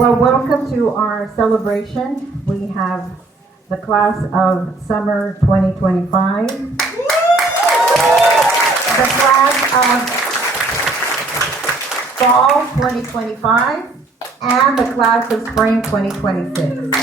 Well, welcome to our celebration. We have the class of summer 2025, the class of fall 2025, and the class of spring 2026.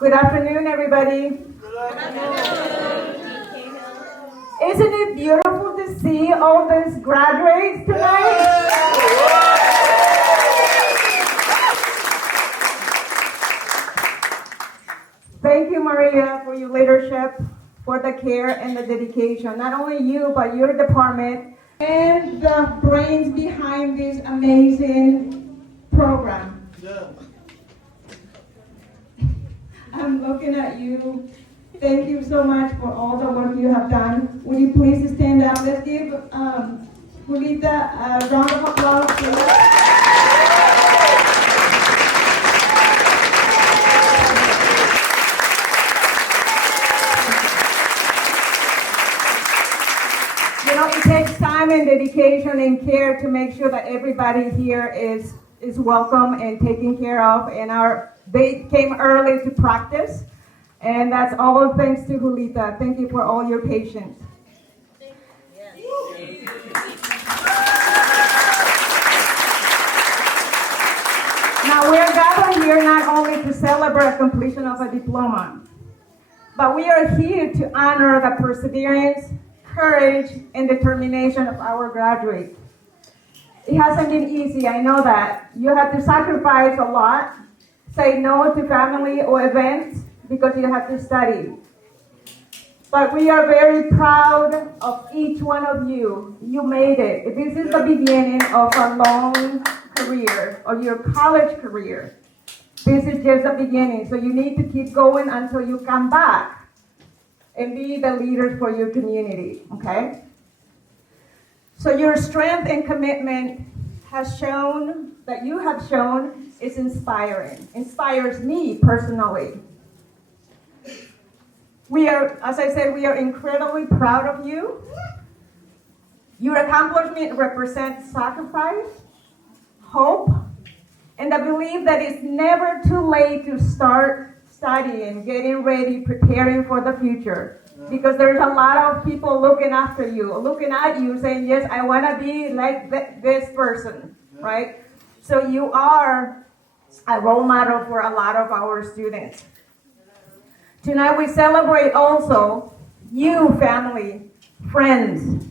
Good afternoon, everybody. Good afternoon. Isn't it beautiful to see all these graduates tonight? Thank you, Maria, for your leadership, for the care and the dedication. Not only you, but your department and the brains behind this amazing program. Yeah. I'm looking at you. Thank you so much for all the work you have done. Will you please stand up? Let's give Julita a round of applause. You know, it takes time and dedication and care to make sure that everybody here is welcome and taken care of, and they came early to practice, and that's all thanks to Julita. Thank you for all your patience. Now we're gathered here not only to celebrate completion of a diploma, but we are here to honor the perseverance, courage, and determination of our graduates. It hasn't been easy, I know that. You had to sacrifice a lot, say no to family or events because you have to study. But we are very proud of each one of you. You made it. This is the beginning of a long career, or your college career. This is just the beginning. So you need to keep going until you come back and be the leaders for your community, okay? So your strength and commitment has shown, that you have shown, is inspiring. Inspires me personally. As I said, we are incredibly proud of you. Your accomplishment represents sacrifice, hope, and the belief that it's never too late to start studying, getting ready, preparing for the future. Because there's a lot of people looking after you, looking at you, saying, yes, I want to be like this person, right? So you are a role model for a lot of our students. Tonight we celebrate also you, family, friends,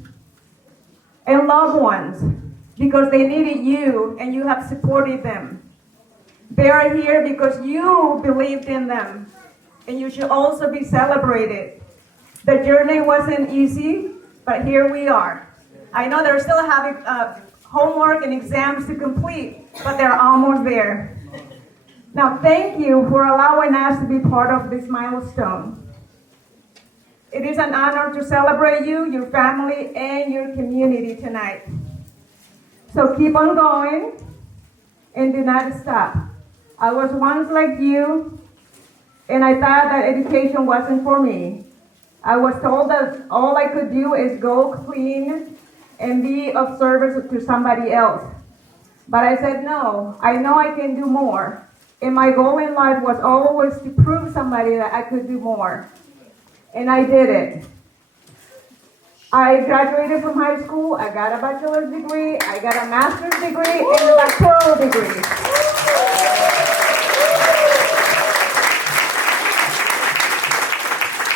and loved ones, because they needed you and you have supported them. They are here because you believed in them, and you should also be celebrated. The journey wasn't easy, but here we are. I know they're still having homework and exams to complete, but they're almost there. Now, thank you for allowing us to be part of this milestone. It is an honor to celebrate you, your family, and your community tonight. So keep on going and do not stop. I was once like you, and I thought that education wasn't for me. I was told that all I could do is go clean and be of service to somebody else. But I said, no, I know I can do more. And my goal in life was always to prove somebody that I could do more. And I did it. I graduated from high school. I got a bachelor's degree. I got a master's degree and a doctoral degree.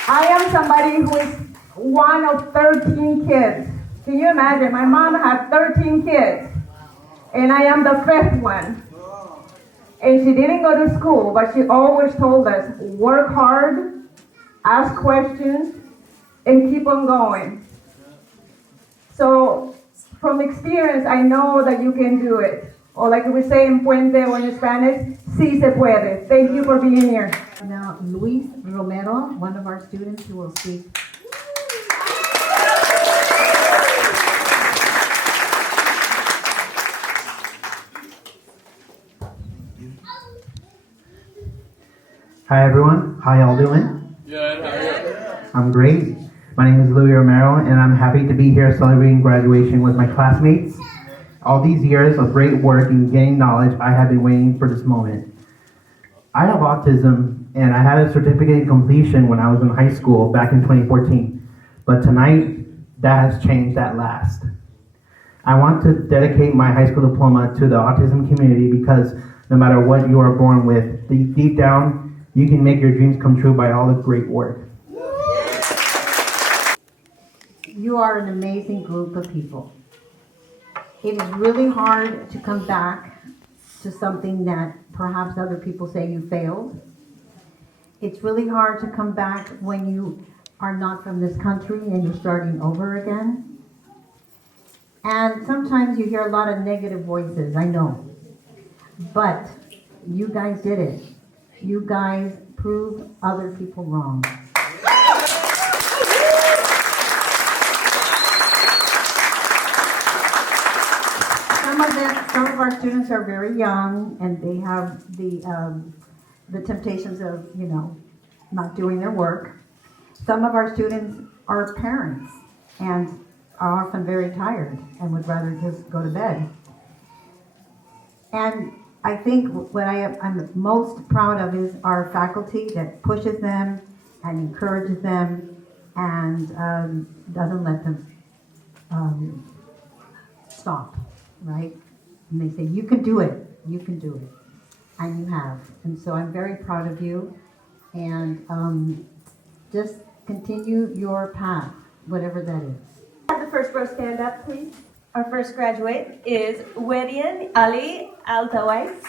I am somebody who is one of 13 kids. Can you imagine? My mom had 13 kids, and I am the 5th one. And she didn't go to school, but she always told us, work hard, ask questions, and keep on going. So from experience, I know that you can do it. Or like we say in Puente or in Spanish, sí se puede. Thank you for being here. Now, Luis Romero, one of our students who will speak. Hi everyone, how y'all doing? Good, how are you? I'm great. My name is Louis Romero and I'm happy to be here celebrating graduation with my classmates. All these years of great work and gaining knowledge, I have been waiting for this moment. I have autism and I had a certificate of completion when I was in high school back in 2014. But tonight, that has changed at last. I want to dedicate my high school diploma to the autism community because no matter what you are born with, deep down, you can make your dreams come true by all the great work. You are an amazing group of people. It is really hard to come back to something that perhaps other people say you failed. It's really hard to come back when you are not from this country and you're starting over again. And sometimes you hear a lot of negative voices, I know. But you guys did it. You guys proved other people wrong. Some of our students are very young and they have the temptations of, not doing their work. Some of our students are parents and are often very tired and would rather just go to bed. And I think what I'm most proud of is our faculty that pushes them and encourages them and doesn't let them stop, right? And they say, you can do it, you can do it. And you have. And so I'm very proud of you. And just continue your path, whatever that is. Have the first row stand up, please. Our first graduate is Wedian Ali Altawais.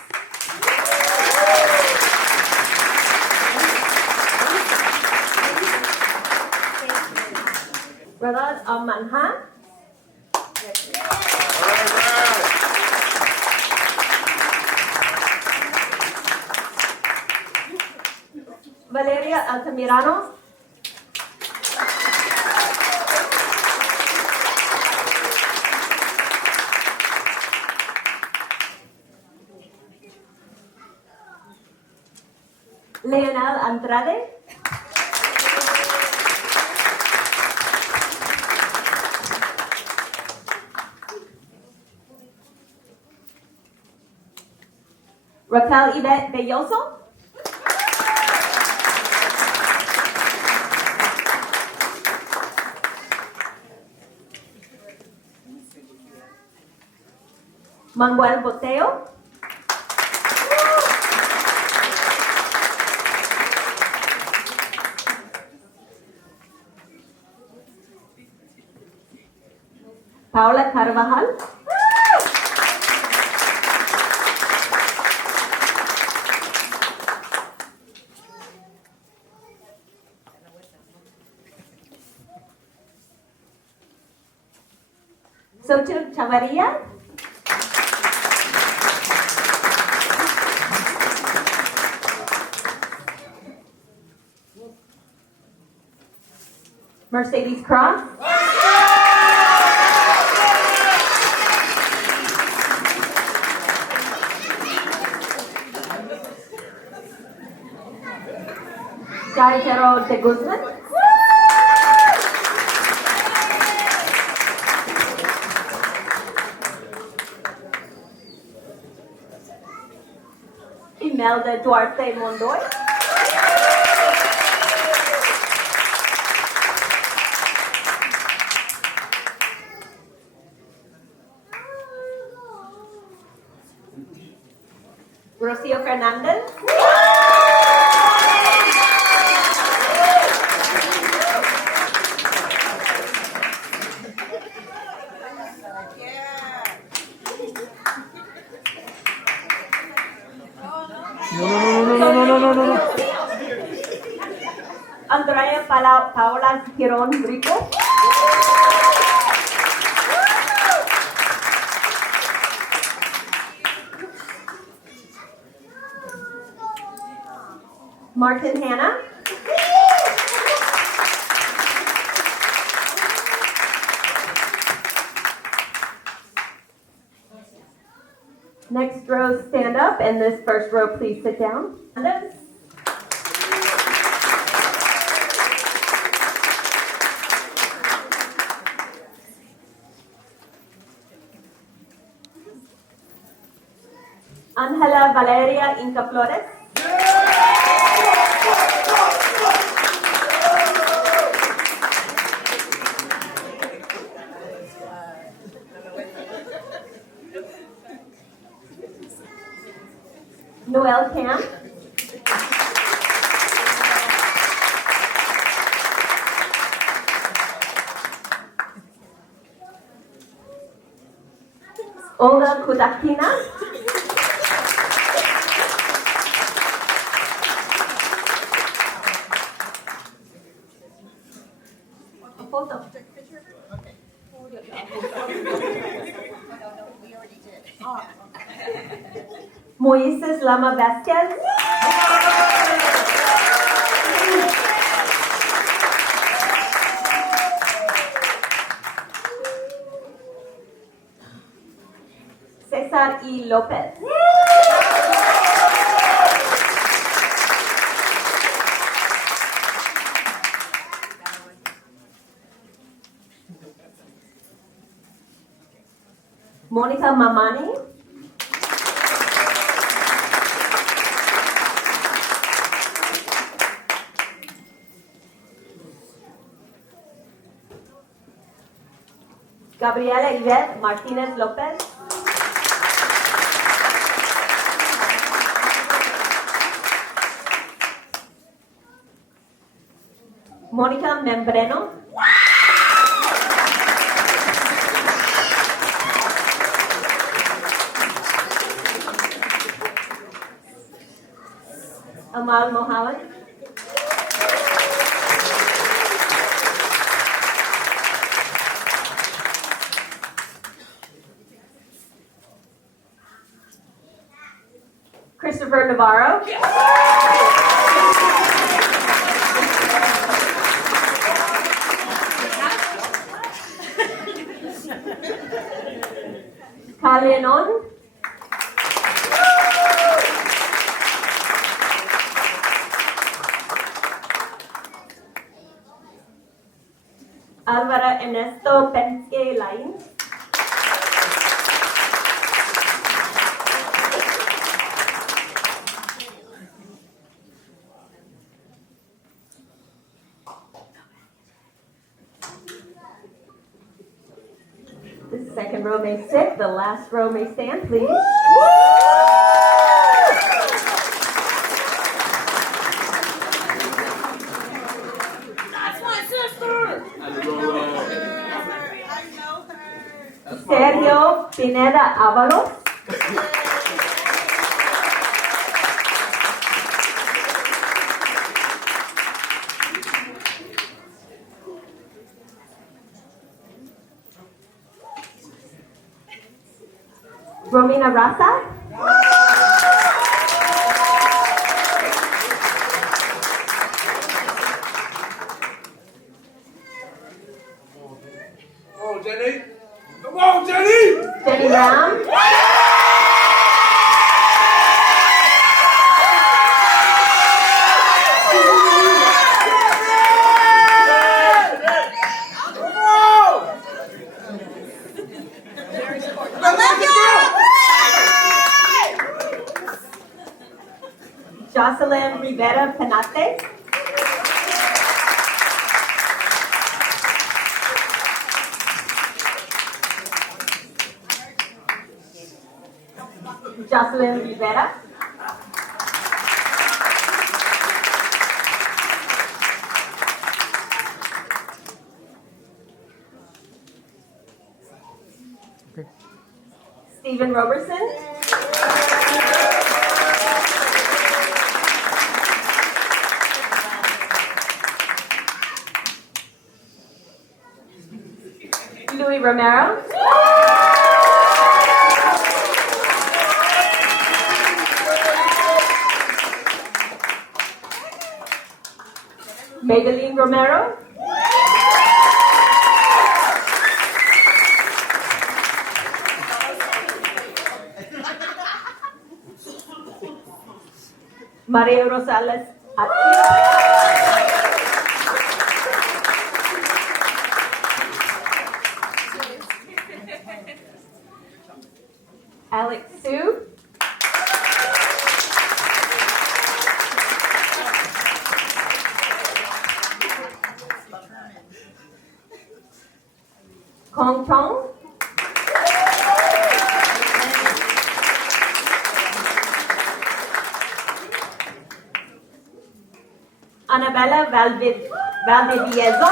Radad Amanha. Valeria Altamirano. Leonel Andrade. Raquel Yvette Belloso. Manuel Boteo. Paula Carvajal. Xochitl Chavarria. Mercedes Cross. Jairo de Guzman. Imelda Duarte Mondoy. Rocio Fernandez. Andrea Paola Giron Rico. Martin Hanna. Next row, stand up, and this first row, please sit down. Ángela Valeria Inca Flores. Noel Camp. Olga Kudakina. A photo. Moises Lama Vasquez. Cesar E. Lopez. Monica Mamani. Gabriela Yvette Martinez Lopez. Mónica Membreno. Amal Mohammed. Christopher Navarro. Kalenon. Alvaro Ernesto Penske Lain. Second row may sit. The last row may stand, please. Sergio Pineda Avalos. Romina Raza. Oh, Jenny. Come on, Jenny. Jenny Brown. Jocelyn Rivera Penate. Jocelyn Rivera. Stephen Robertson. Louis Romero. Madeline Romero. Maria Rosales Alex Sue. Kong Chong. Annabella Valdivieso.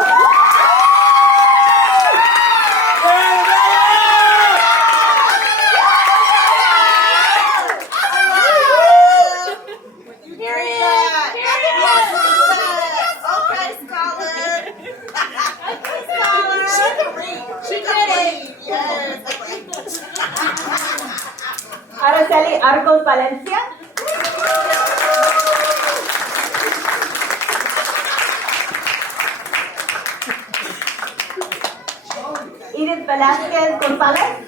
Araceli Argos Valencia. Edith Velasquez Gonzalez.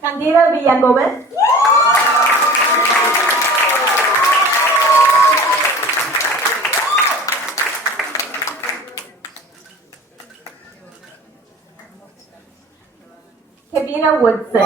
Candida Villagomez. Kevina Woodson.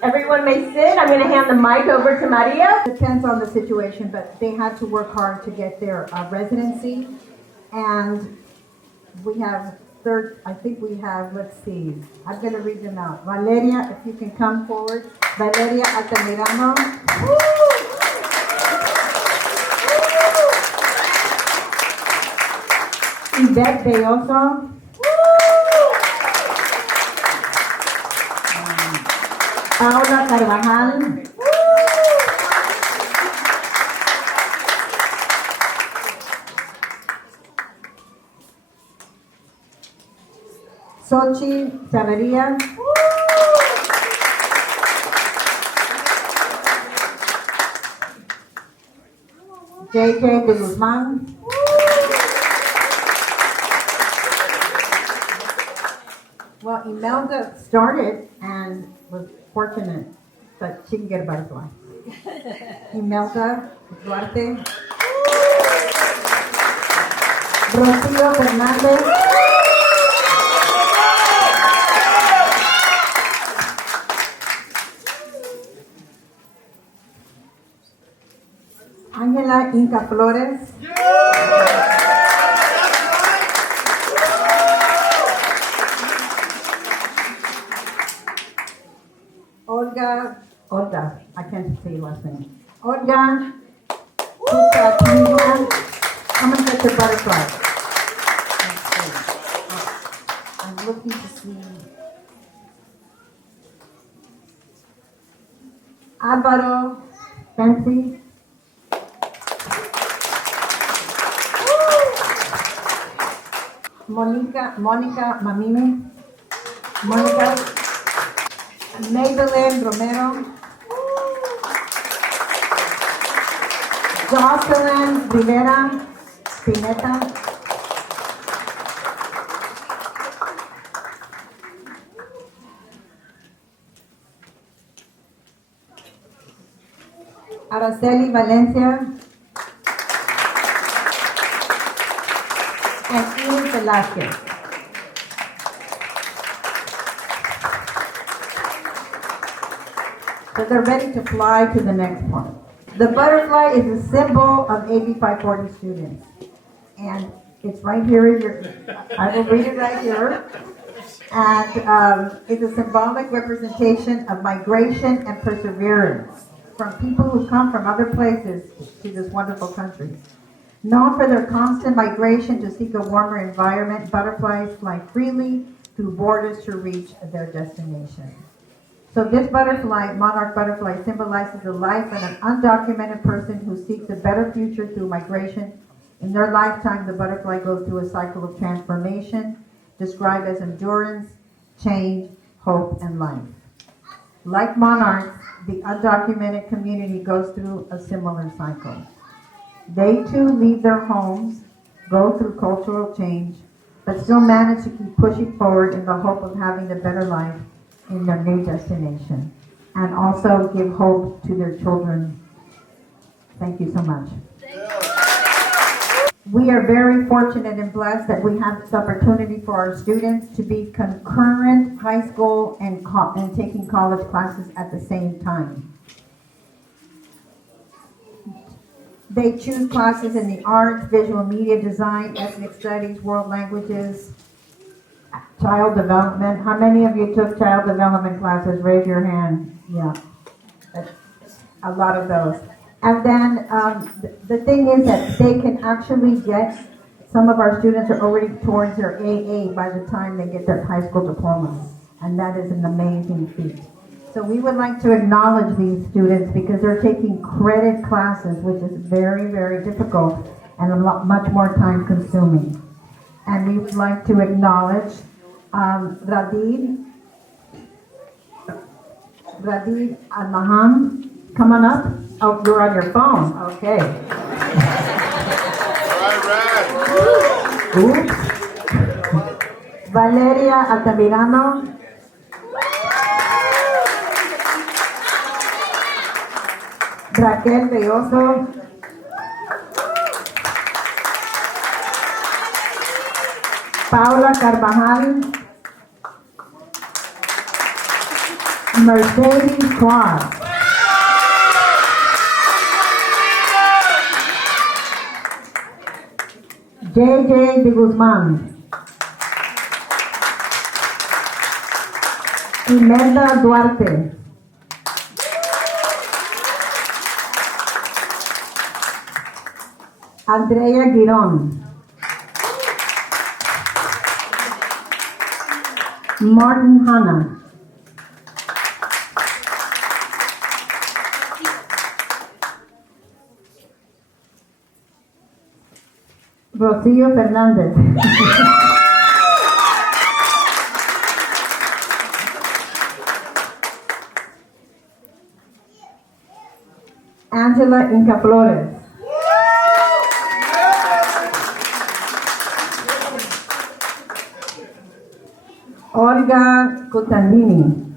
Everyone may sit. I'm going to hand the mic over to Maria. Depends on the situation, but they had to work hard to get their residency. And we have let's see, I'm going to read them out. Valeria, if you can come forward. Valeria Altamirano. Yvette Belloso. Paula Carvajal. Sochi Chavarria. JK de Guzman. Well, Imelda started and was fortunate, but she can get a butterfly. Imelda Duarte. Rocío Fernández. Ángela Inca Flores. Olga, I can't say your last name. Olga Cucatilla. Come and get your butterfly. Okay. I'm looking to see. Álvaro Fancy. Mónica Mamini. Mónica. Maybelline Romero. Jocelyn Rivera Spinetta. Araceli Valencia. And Ian Velasquez. So they're ready to fly to the next point. The butterfly is a symbol of AB540 students. And it's right here in your, I will read it right here. And it's a symbolic representation of migration and perseverance from people who come from other places to this wonderful country. Known for their constant migration to seek a warmer environment, butterflies fly freely through borders to reach their destination. So this butterfly, monarch butterfly, symbolizes the life of an undocumented person who seeks a better future through migration. In their lifetime, the butterfly goes through a cycle of transformation, described as endurance, change, hope, and life. Like monarchs, the undocumented community goes through a similar cycle. They too leave their homes, go through cultural change, but still manage to keep pushing forward in the hope of having a better life in their new destination, and also give hope to their children. Thank you so much. We are very fortunate and blessed that we have this opportunity for our students to be concurrent high school and taking college classes at the same time. They choose classes in the arts, visual media design, ethnic studies, world languages, child development. How many of you took child development classes? Raise your hand. Yeah, that's a lot of those. And then the thing is that they can actually get, some of our students are already towards their AA by the time they get their high school diploma. And that is an amazing feat. So we would like to acknowledge these students because they're taking credit classes, which is very, very difficult and much more time consuming. And we would like to acknowledge Radid Al-Maham. Come on up. Oh, you're on your phone. Okay. Oops. Valeria Altamirano. Raquel Belloso. Paula Carvajal. Mercedes Cross. JJ de Guzman. Imelda Duarte. Andrea Giron. Martin Hanna. Rocío Fernández. Angela Inca Flores. Olga Cutandini.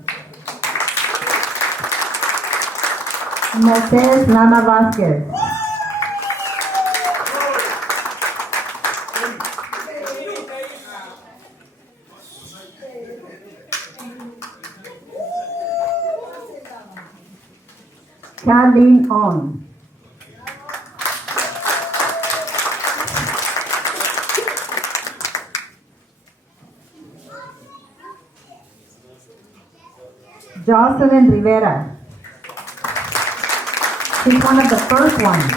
Moisés Lama Vázquez. Kathleen On. Jocelyn Rivera. She's one of the first ones.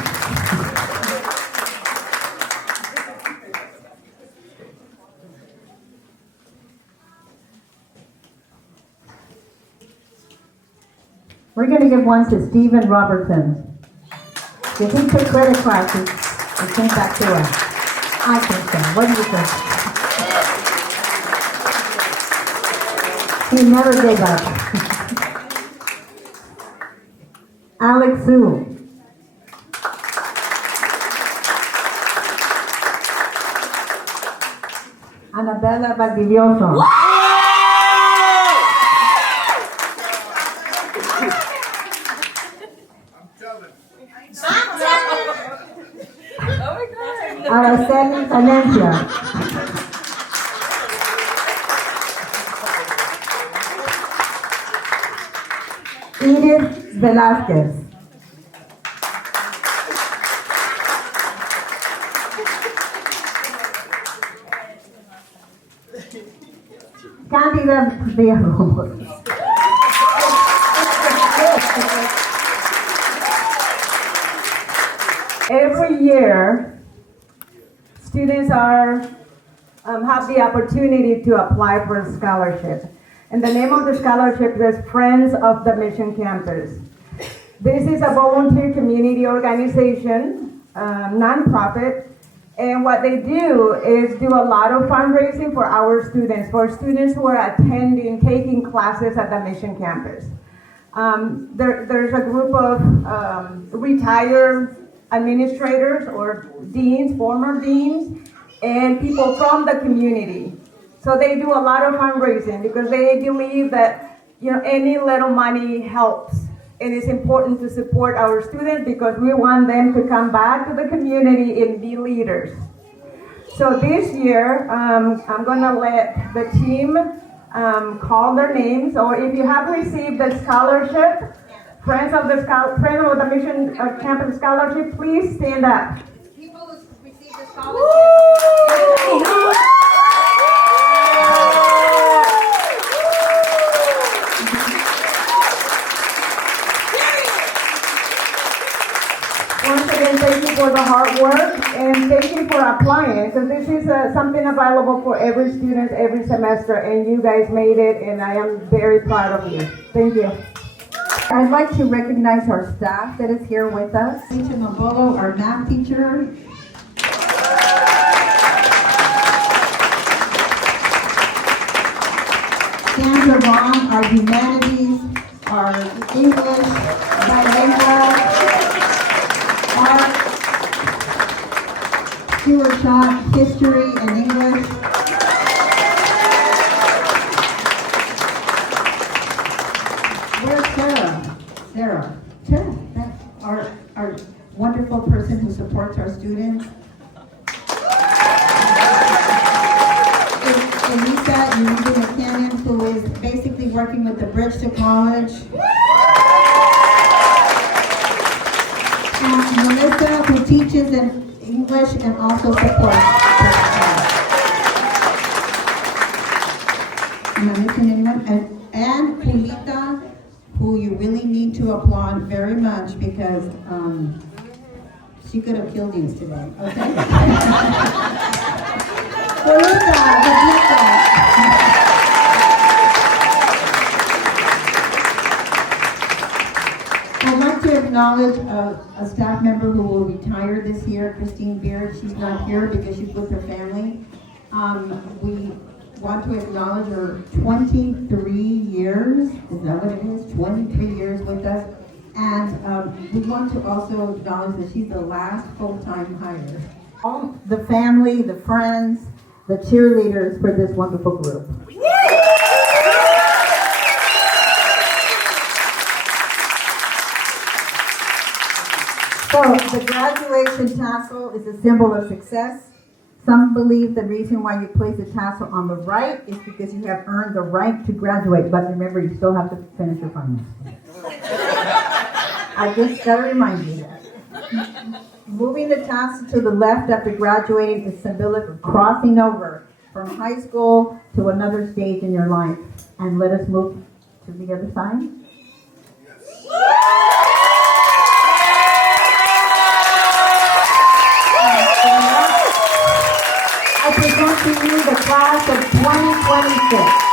We're going to give one to Stephen Robertson. If he took credit classes and came back to us. I think so. What do you think? He never gave up. Alex Sue. Annabella Valdivioso. Araceli Valencia. Edith Velasquez. Candida Villalobos. Every year, students have the opportunity to apply for a scholarship. And the name of the scholarship is Friends of the Mission Campus. This is a volunteer community organization, nonprofit, and what they do is do a lot of fundraising for our students, for students who are taking classes at the Mission Campus. There's a group of retired administrators or deans, former deans, and people from the community. So they do a lot of fundraising because they believe that any little money helps. And it's important to support our students because we want them to come back to the community and be leaders. So this year, I'm going to let the team call their names, or if you have received the scholarship, Friends of the Mission Campus Scholarship, please stand up. People who received the scholarship. Once again, thank you for the hard work and thank you for applying. So this is something available for every student every semester, and you guys made it, and I am very proud of you. Thank you. I'd like to recognize our staff that is here with us. Rachel Mabolo, our math teacher. Sandra Vaughn, our humanities, our English, bilingual, art, Stuart Shaw, history and English. Where's Sarah? Sarah, our wonderful person who supports our students. Elisa Cannon, who is basically working with the Bridge to College. And Melissa, who teaches in English and also supports. Am I missing anyone? And Julita, who you really need to applaud very much because she could have killed you today, okay? Julita. I'd like to acknowledge a staff member who will retire this year, Christine Beard. She's not here because she's with her family. We want to acknowledge her 23 years. Is that what it is? 23 years with us. And we want to also acknowledge that she's the last full-time hire. All the family, the friends, the cheerleaders for this wonderful group. So the graduation tassel is a symbol of success. Some believe the reason why you place the tassel on the right is because you have earned the right to graduate, but remember, you still have to finish your finals. I just gotta remind you that. Moving the task to the left after graduating is symbolic of crossing over from high school to another stage in your life. And let us move to the other side. I present to you the class of 2026.